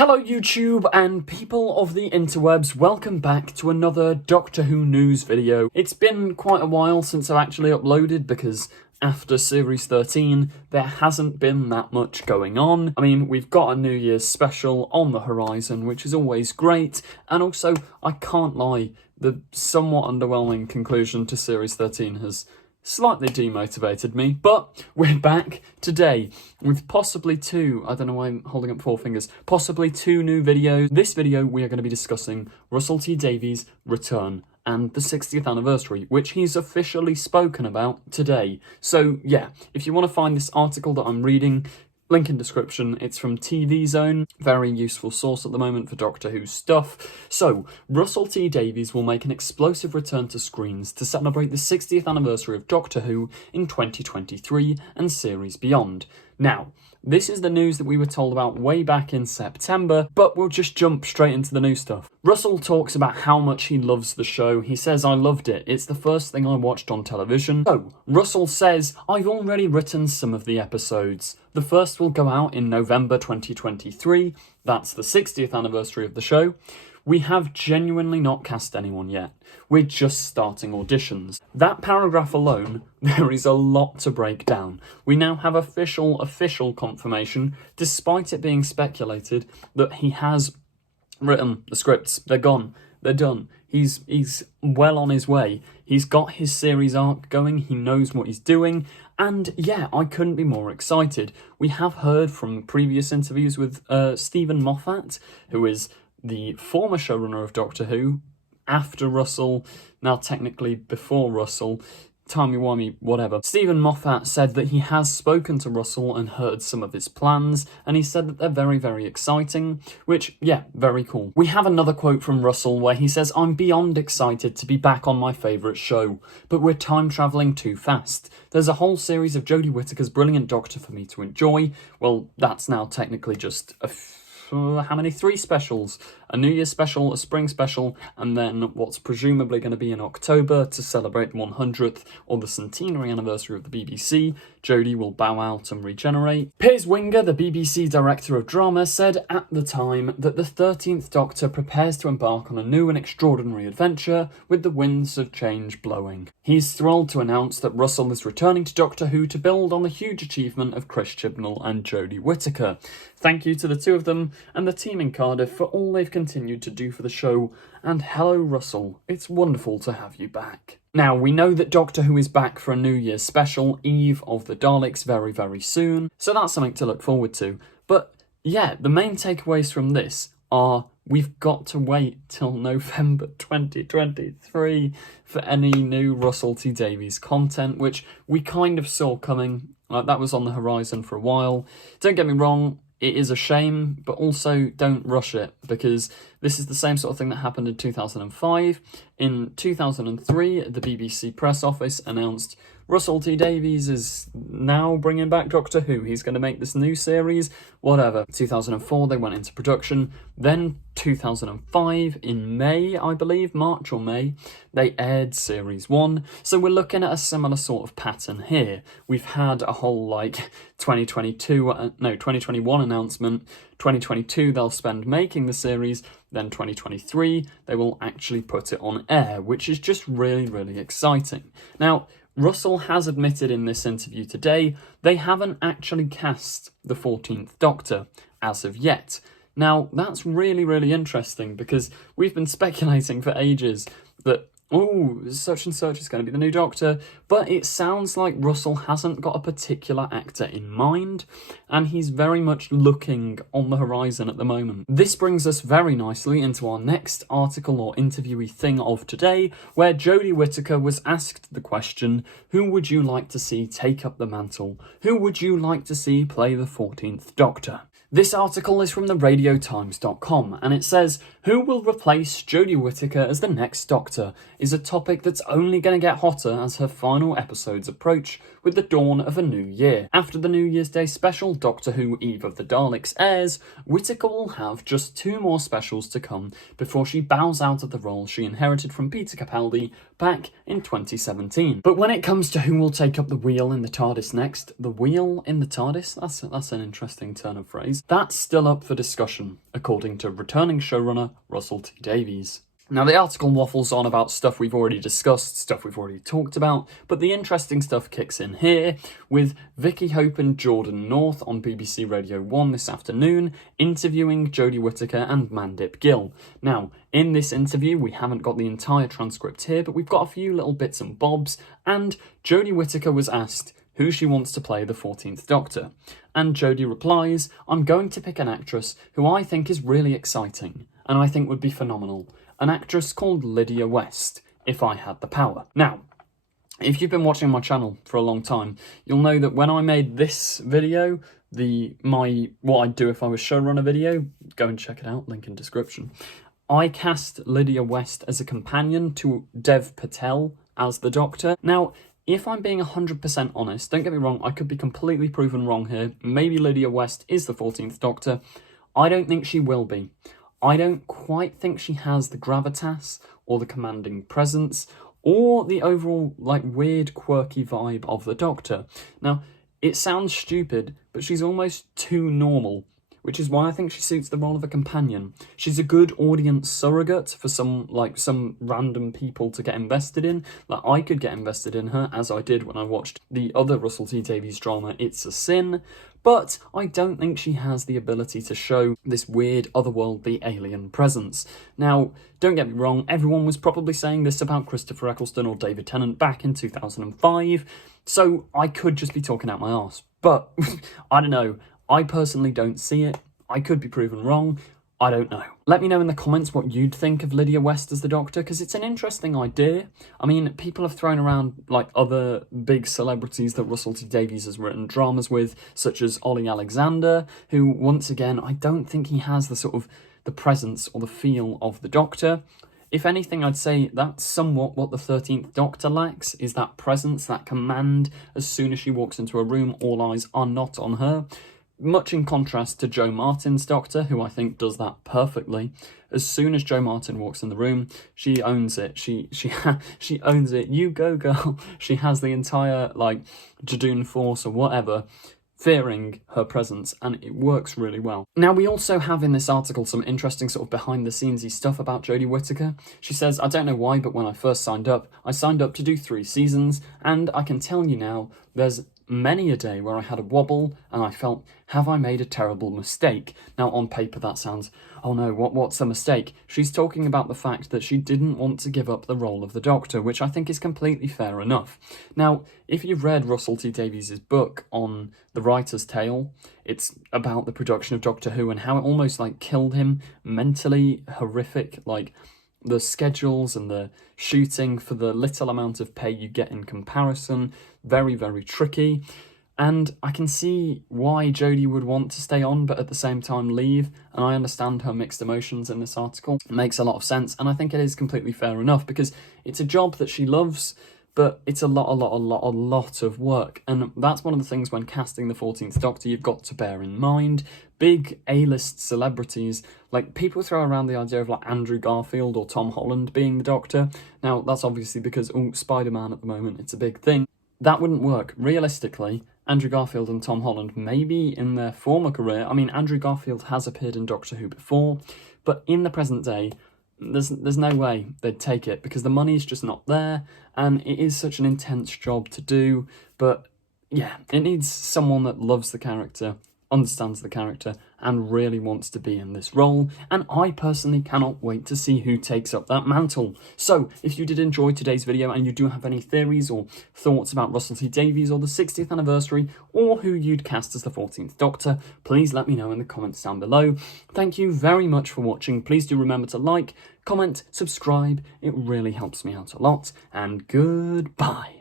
Hello YouTube and people of the interwebs, welcome back to another Doctor Who news video. It's been quite a while since I've actually uploaded because after Series 13 there hasn't been that much going on. I mean, we've got a New Year's special on the horizon, which is always great, and also, I can't lie, the somewhat underwhelming conclusion to Series 13 has slightly demotivated me, but we're back today with possibly two, I don't know why I'm holding up four fingers, possibly two new videos. This video we are going to be discussing Russell T Davies' return and the 60th anniversary, which he's officially spoken about today. So yeah, if you want to find this article that I'm reading, link in description. It's from TVZone, very useful source at the moment for Doctor Who stuff. So, Russell T Davies will make an explosive return to screens to celebrate the 60th anniversary of Doctor Who in 2023 and series beyond. Now, this is the news that we were told about way back in September, but we'll just jump straight into the new stuff. Russell talks about how much he loves the show. He says, "I loved it. It's the first thing I watched on television." So, Russell says, "I've already written some of the episodes. The first will go out in November 2023. That's the 60th anniversary of the show. We have genuinely not cast anyone yet. We're just starting auditions." That paragraph alone, there is a lot to break down. We now have official confirmation, despite it being speculated, that he has written the scripts. They're gone. They're done. He's well on his way. He's got his series arc going. He knows what he's doing. And yeah, I couldn't be more excited. We have heard from previous interviews with Stephen Moffat, who is the former showrunner of Doctor Who, after Russell, now technically before Russell, timey-wimey, whatever. Stephen Moffat said that he has spoken to Russell and heard some of his plans, and he said that they're very, very exciting, which, yeah, very cool. We have another quote from Russell where he says, "I'm beyond excited to be back on my favourite show, but we're time-travelling too fast. There's a whole series of Jodie Whittaker's brilliant Doctor for me to enjoy." Well, that's now technically just how many? 3 specials. A New Year's special, a Spring special, and then what's presumably going to be in October to celebrate the 100th or the centenary anniversary of the BBC. Jodie will bow out and regenerate. Piers Winger, the BBC director of drama, said at the time that the 13th Doctor prepares to embark on a new and extraordinary adventure with the winds of change blowing. He's thrilled to announce that Russell is returning to Doctor Who to build on the huge achievement of Chris Chibnall and Jodie Whittaker. Thank you to the two of them and the team in Cardiff for all they've continued to do for the show, and hello Russell, it's wonderful to have you back. Now, we know that Doctor Who is back for a New Year's special, Eve of the Daleks, very, very soon, so that's something to look forward to. But yeah, the main takeaways from this are we've got to wait till November 2023 for any new Russell T Davies content, which we kind of saw coming. That was on the horizon for a while. Don't get me wrong, it is a shame, but also don't rush it, because this is the same sort of thing that happened in 2005. In 2003, the BBC press office announced Russell T Davies is now bringing back Doctor Who. He's going to make this new series, whatever. 2004, they went into production. Then 2005, in May, I believe, March or May, they aired Series 1. So we're looking at a similar sort of pattern here. We've had a whole, 2021 announcement. 2022, they'll spend making the series. Then 2023, they will actually put it on air, which is just really, really exciting. Now, Russell has admitted in this interview today they haven't actually cast the 14th Doctor as of yet. Now, that's really, really interesting because we've been speculating for ages that, oh, such and such is going to be the new Doctor, but it sounds like Russell hasn't got a particular actor in mind, and he's very much looking on the horizon at the moment. This brings us very nicely into our next article or interviewee thing of today, where Jodie Whittaker was asked the question, who would you like to see take up the mantle? Who would you like to see play the 14th Doctor? This article is from the Radiotimes.com, and it says, "Who will replace Jodie Whittaker as the next Doctor is a topic that's only going to get hotter as her final episodes approach with the dawn of a new year. After the New Year's Day special, Doctor Who Eve of the Daleks airs, Whittaker will have just 2 more specials to come before she bows out of the role she inherited from Peter Capaldi back in 2017. But when it comes to who will take up the wheel in the TARDIS next, the wheel in the TARDIS? That's an interesting turn of phrase. series, that's still up for discussion, according to returning showrunner Russell T Davies. Now, the article waffles on about stuff we've already discussed, stuff we've already talked about, but the interesting stuff kicks in here with Vicky Hope and Jordan North on BBC Radio 1 this afternoon, interviewing Jodie Whittaker and Mandip Gill. Now, in this interview, we haven't got the entire transcript here, but we've got a few little bits and bobs, and Jodie Whittaker was asked who she wants to play the 14th Doctor. And Jodie replies, "I'm going to pick an actress who I think is really exciting, and I think would be phenomenal. An actress called Lydia West, if I had the power." Now, if you've been watching my channel for a long time, you'll know that when I made this video, what I'd do if I was showrunner video, go and check it out, link in description. I cast Lydia West as a companion to Dev Patel as the Doctor. Now, if I'm being 100% honest, don't get me wrong, I could be completely proven wrong here. Maybe Lydia West is the 14th Doctor. I don't think she will be. I don't quite think she has the gravitas or the commanding presence or the overall weird quirky vibe of the Doctor. Now, it sounds stupid, but she's almost too normal, which is why I think she suits the role of a companion. She's a good audience surrogate for some random people to get invested in. I could get invested in her, as I did when I watched the other Russell T Davies drama, It's a Sin, but I don't think she has the ability to show this weird, otherworldly alien presence. Now, don't get me wrong, everyone was probably saying this about Christopher Eccleston or David Tennant back in 2005, so I could just be talking out my arse. But, I don't know, I personally don't see it. I could be proven wrong. I don't know. Let me know in the comments what you'd think of Lydia West as the Doctor, because it's an interesting idea. I mean, people have thrown around other big celebrities that Russell T Davies has written dramas with, such as Ollie Alexander, who, once again, I don't think he has the presence or the feel of the Doctor. If anything, I'd say that's somewhat what the 13th Doctor lacks, is that presence, that command. As soon as she walks into a room, all eyes are not on her. Much in contrast to Jo Martin's Doctor, who I think does that perfectly. As soon as Jo Martin walks in the room, she owns it. She owns it. You go, girl. She has the entire, Jadoon force or whatever fearing her presence, and it works really well. Now, we also have in this article some interesting behind-the-scenes-y stuff about Jodie Whittaker. She says, "I don't know why, but when I first signed up, I signed up to do 3 seasons, and I can tell you now, there's many a day where I had a wobble and I felt, have I made a terrible mistake?" Now, on paper that sounds, oh no, what's a mistake? She's talking about the fact that she didn't want to give up the role of the Doctor, which I think is completely fair enough. Now, if you've read Russell T Davies' book on The Writer's Tale, it's about the production of Doctor Who and how it almost killed him, mentally horrific, the schedules and the shooting for the little amount of pay you get in comparison, very, very tricky. And I can see why Jodie would want to stay on, but at the same time leave. And I understand her mixed emotions in this article. It makes a lot of sense. And I think it is completely fair enough because it's a job that she loves, but it's a lot of work. And that's one of the things when casting the 14th Doctor you've got to bear in mind. Big A-list celebrities, people throw around the idea of Andrew Garfield or Tom Holland being the Doctor. Now, that's obviously because, Spider-Man at the moment, it's a big thing. That wouldn't work. Realistically, Andrew Garfield and Tom Holland, maybe in their former career, I mean, Andrew Garfield has appeared in Doctor Who before, but in the present day, there's no way they'd take it because the money's just not there, and it is such an intense job to do. But yeah, it needs someone that loves the character, understands the character, and really wants to be in this role, and I personally cannot wait to see who takes up that mantle. So, if you did enjoy today's video and you do have any theories or thoughts about Russell T Davies or the 60th anniversary, or who you'd cast as the 14th Doctor, please let me know in the comments down below. Thank you very much for watching. Please do remember to like, comment, subscribe, it really helps me out a lot, and goodbye.